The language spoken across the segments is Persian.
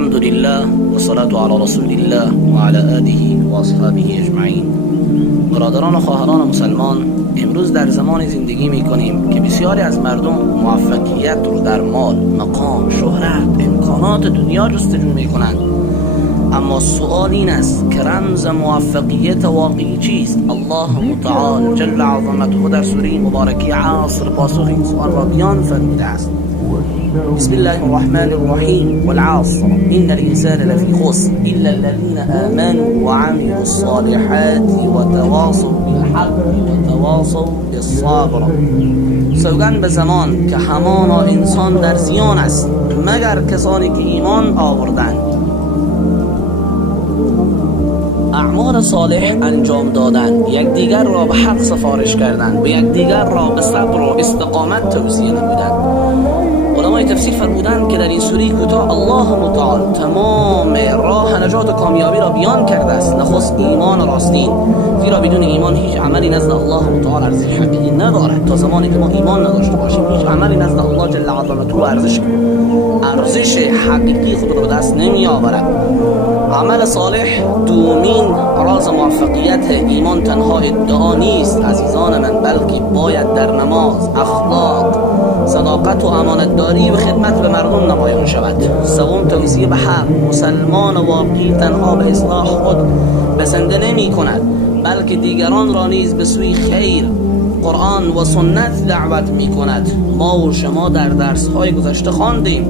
الحمد لله والصلاة على رسول الله وعلى آله و اصحابه اجمعین. برادران و خواهران مسلمان، امروز در زمانی زندگی میکنیم که بسیاری از مردم موفقیت رو در مال، مقام، شهرت، امکانات دنیا جستجو میکنند. اما سؤال این است که رمز موفقیت واقعی چیست؟ الله متعال جل عظمته در سوره مبارکه عصر پاسخ این سؤال را بیان فرموده است. بسم الله الرحمن الرحیم والعصر ان الانسان لفی خسر الا الذين آمنوا وعملوا الصالحات وتواصوا بالحق وتواصوا بالصبر. سوگند به زمان که همانا انسان در زیان است مگر کسانی که ایمان آوردند، اعمال صالح انجام دادند، یکدیگر را به حق سفارش کردند، به یکدیگر را به صبر و استقامت توصیه نمودند. علمای تفسیر فرمودند که در این سوره کوتاه الله متعال تمام راه نجات و کامیابی را بیان کرده است. نخست ایمان راستین، زیرا بدون ایمان هیچ عملی نزد الله متعال ارزش حقیقی ندارد. تا زمانی که ما ایمان نداشته باشیم هیچ عملی نزد الله جل عظمته ارزش حقیقی خود را به دست نمی آورد. عمل صالح دومین راز موفقیت. ایمان تنها ادعا نیست عزیزان من، بلکه باید در نماز، اخلاق، صداقت و امانتداری و خدمت به مردم نمایان شود. سوم توصیه به حق. مسلمان واقعی تنها به اصلاح خود بسنده نمی کند، بلکه دیگران را نیز به سوی خیر، قرآن و سنت دعوت می کند. ما و شما در درس های گذشته خواندیم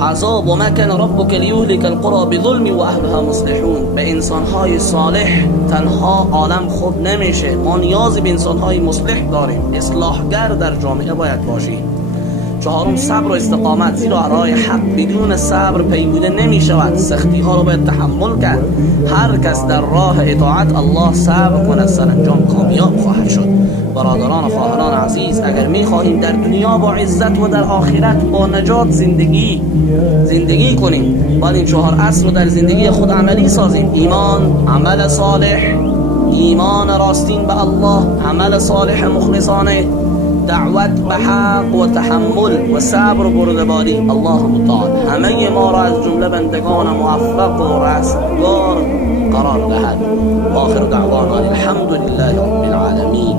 عذاب و ما کان ربک لیهلک القری بظلم و اهلها مصلحون. به انسانهای صالح تنها عالم خوب نمیشه، ما نیاز به انسانهای مصلح داریم، اصلاحگر در جامعه باید باشیم. چهارم صبر و استقامت، زیرا راه حق بدون صبر پیموده نمی شود. سختی ها را باید تحمل کرد. هر کس در راه اطاعت الله صبر کند سرانجام کامیاب خواهد شد. برادران و خواهران عزیز، اگر می خواهیم در دنیا با عزت و در آخرت با نجات زندگی کنیم، باید این 4 اصل رو در زندگی خود عملی سازیم. ایمان، عمل صالح، ایمان راستین به الله، عمل صالح مخلصانه، دعوت به حق و تحمل و صبر و بردباری. الله متعال همه ما را از جمله بندگان موفق و رستگار قرار دهد. آخر دعوانا الحمد لله رب العالمین.